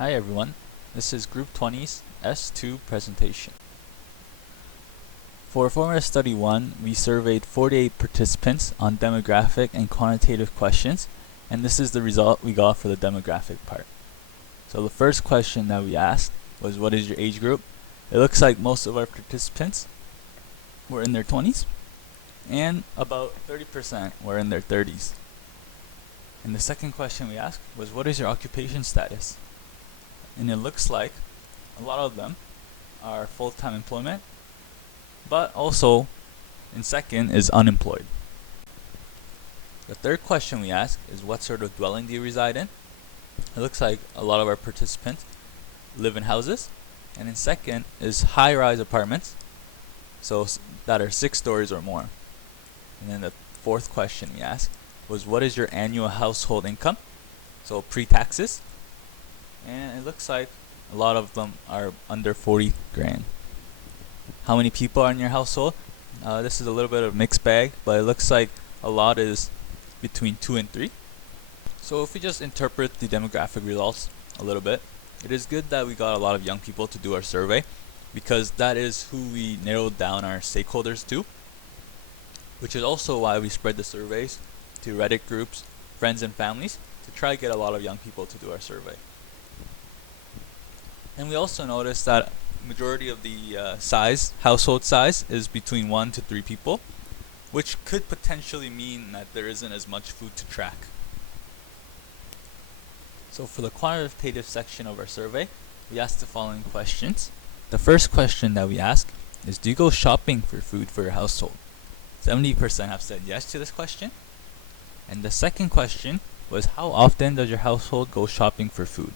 Hi everyone, this is Group 20's S2 presentation. For Formula Study 1, we surveyed 48 participants on demographic and quantitative questions, and this is the result we got for the demographic part. So the first question that we asked was, what is your age group? It looks like most of our participants were in their 20s, and about 30% were in their 30s. And the second question we asked was, what is your occupation status? And it looks like a lot of them are full-time employment, but also in second is unemployed. The third question we ask is, what sort of dwelling do you reside in? It looks like a lot of our participants live in houses, and in second is high-rise apartments, so that are 6 stories or more. And then the fourth question we asked was, what is your annual household income? So pre-taxes. And it looks like a lot of them are under 40 grand. How many people are in your household? This is a little bit of a mixed bag, but it looks like a lot is between 2 and 3. So if we just interpret the demographic results a little bit, it is good that we got a lot of young people to do our survey, because that is who we narrowed down our stakeholders to, which is also why we spread the surveys to Reddit groups, friends and families, to try to get a lot of young people to do our survey. And we also noticed that majority of the household size is between 1 to 3 people, which could potentially mean that there isn't as much food to track. So for the quantitative section of our survey, we asked the following questions. The first question that we ask is, do you go shopping for food for your household? 70% have said yes to this question. And the second question was, how often does your household go shopping for food?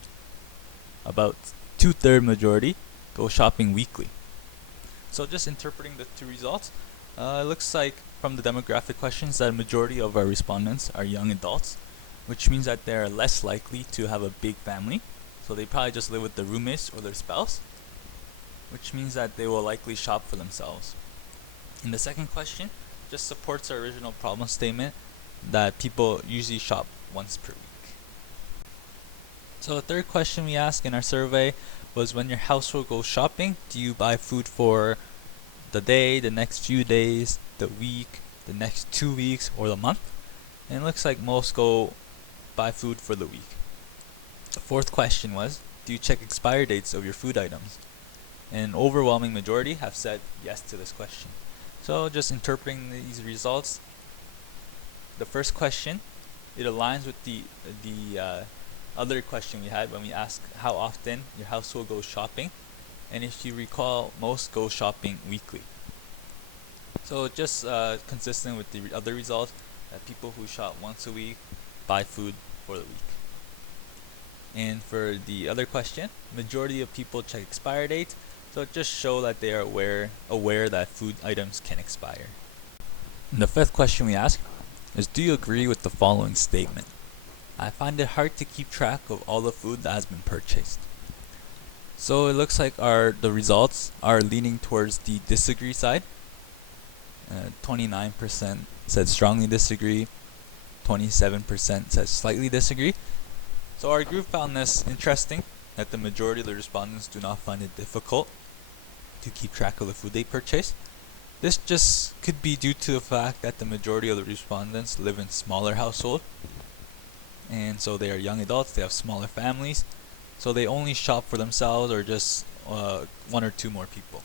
About 2/3 majority go shopping weekly. So just interpreting the two results, it looks like from the demographic questions that a majority of our respondents are young adults, which means that they're less likely to have a big family. So they probably just live with their roommates or their spouse, which means that they will likely shop for themselves. And the second question just supports our original problem statement that people usually shop once per week. So the third question we asked in our survey was, when your household goes shopping, do you buy food for the day, the next few days, the week, the next 2 weeks, or the month? And it looks like most go buy food for the week. The fourth question was, do you check expiry dates of your food items? And an overwhelming majority have said yes to this question. So just interpreting these results, the first question, it aligns with the other question we had when we asked how often your household goes shopping, and if you recall, most go shopping weekly. So just consistent with the other results, that people who shop once a week buy food for the week. And for the other question, majority of people check expiry dates, so it just show that they are aware that food items can expire. And the fifth question we ask is, do you agree with the following statement? I find it hard to keep track of all the food that has been purchased. So it looks like the results are leaning towards the disagree side. 29% said strongly disagree, 27% said slightly disagree. So our group found this interesting, that the majority of the respondents do not find it difficult to keep track of the food they purchase. This just could be due to the fact that the majority of the respondents live in smaller households, and so they are young adults, they have smaller families, so they only shop for themselves or just 1 or 2 more people,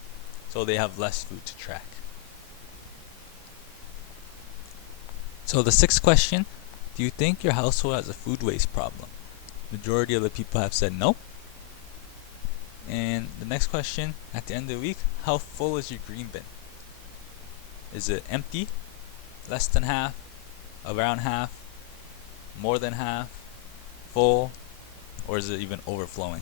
so they have less food to track. So the sixth question, do you think your household has a food waste problem? Majority of the people have said no. And the next question, at the end of the week, how full is your green bin? Is it empty, less than half, around half, more than half, full, or is it even overflowing?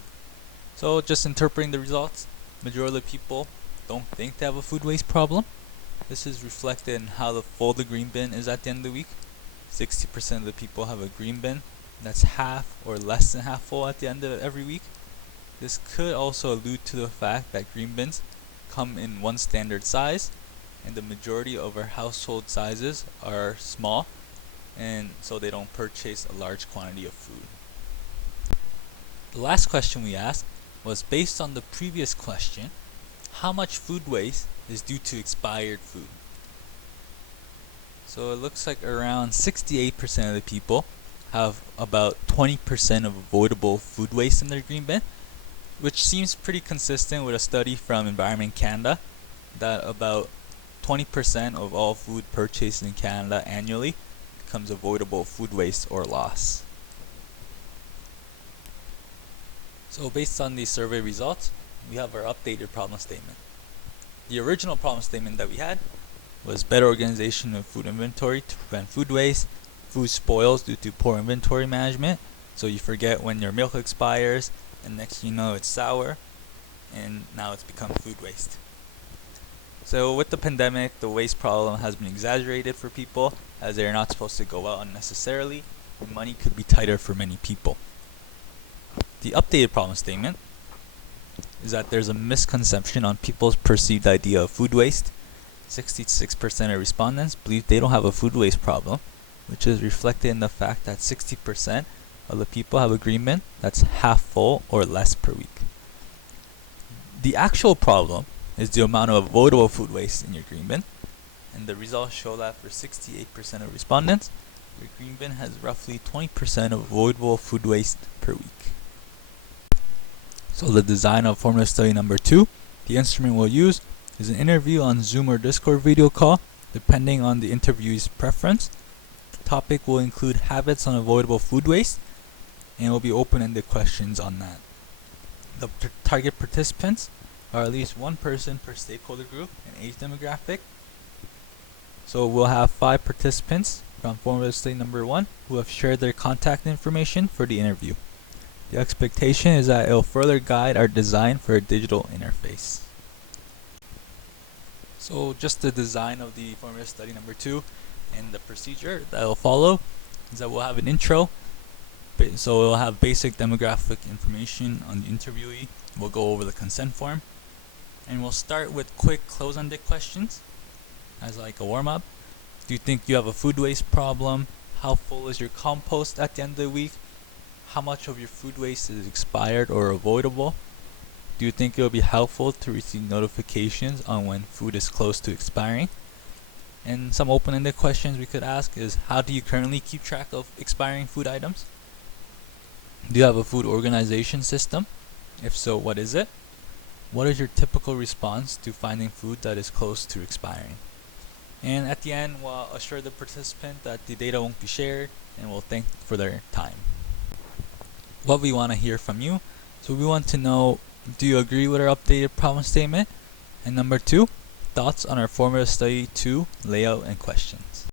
So just interpreting the results, majority of the people don't think they have a food waste problem. This is reflected in how full the green bin is at the end of the week. 60% of the people have a green bin that's half or less than half full at the end of every week. This could also allude to the fact that green bins come in one standard size, and the majority of our household sizes are small, and so they don't purchase a large quantity of food. The last question we asked was based on the previous question, how much food waste is due to expired food? So it looks like around 68% of the people have about 20% of avoidable food waste in their green bin, which seems pretty consistent with a study from Environment Canada that about 20% of all food purchased in Canada annually becomes avoidable food waste or loss. So based on these survey results, we have our updated problem statement. The original problem statement that we had was better organization of food inventory to prevent food waste, food spoils due to poor inventory management, so you forget when your milk expires and next you know it's sour and now it's become food waste. So with the pandemic, the waste problem has been exaggerated for people as they are not supposed to go out unnecessarily and money could be tighter for many people. The updated problem statement is that there's a misconception on people's perceived idea of food waste. 66% of respondents believe they don't have a food waste problem, which is reflected in the fact that 60% of the people have a green bin that's half full or less per week. The actual problem is the amount of avoidable food waste in your green bin, and the results show that for 68% of respondents, your green bin has roughly 20% of avoidable food waste per week. So the design of formula study number 2, the instrument we'll use is an interview on Zoom or Discord video call, depending on the interviewee's preference. The topic will include habits on avoidable food waste, and will be open-ended questions on that. The target participants are at least one person per stakeholder group and age demographic. So we'll have 5 participants from formula study number 1 who have shared their contact information for the interview. The expectation is that it will further guide our design for a digital interface. So just the design of the formula study number 2 and the procedure that will follow is that we'll have an intro. So we'll have basic demographic information on the interviewee. We'll go over the consent form. And we'll start with quick close-ended questions as like a warm-up. Do you think you have a food waste problem? How full is your compost at the end of the week? How much of your food waste is expired or avoidable? Do you think it will be helpful to receive notifications on when food is close to expiring? And some open-ended questions we could ask is, how do you currently keep track of expiring food items? Do you have a food organization system? If so, what is it? What is your typical response to finding food that is close to expiring? And at the end, we'll assure the participant that the data won't be shared and we'll thank for their time. What we want to hear from you. So we want to know, do you agree with our updated problem statement? And number 2, thoughts on our formula study 2 layout and questions.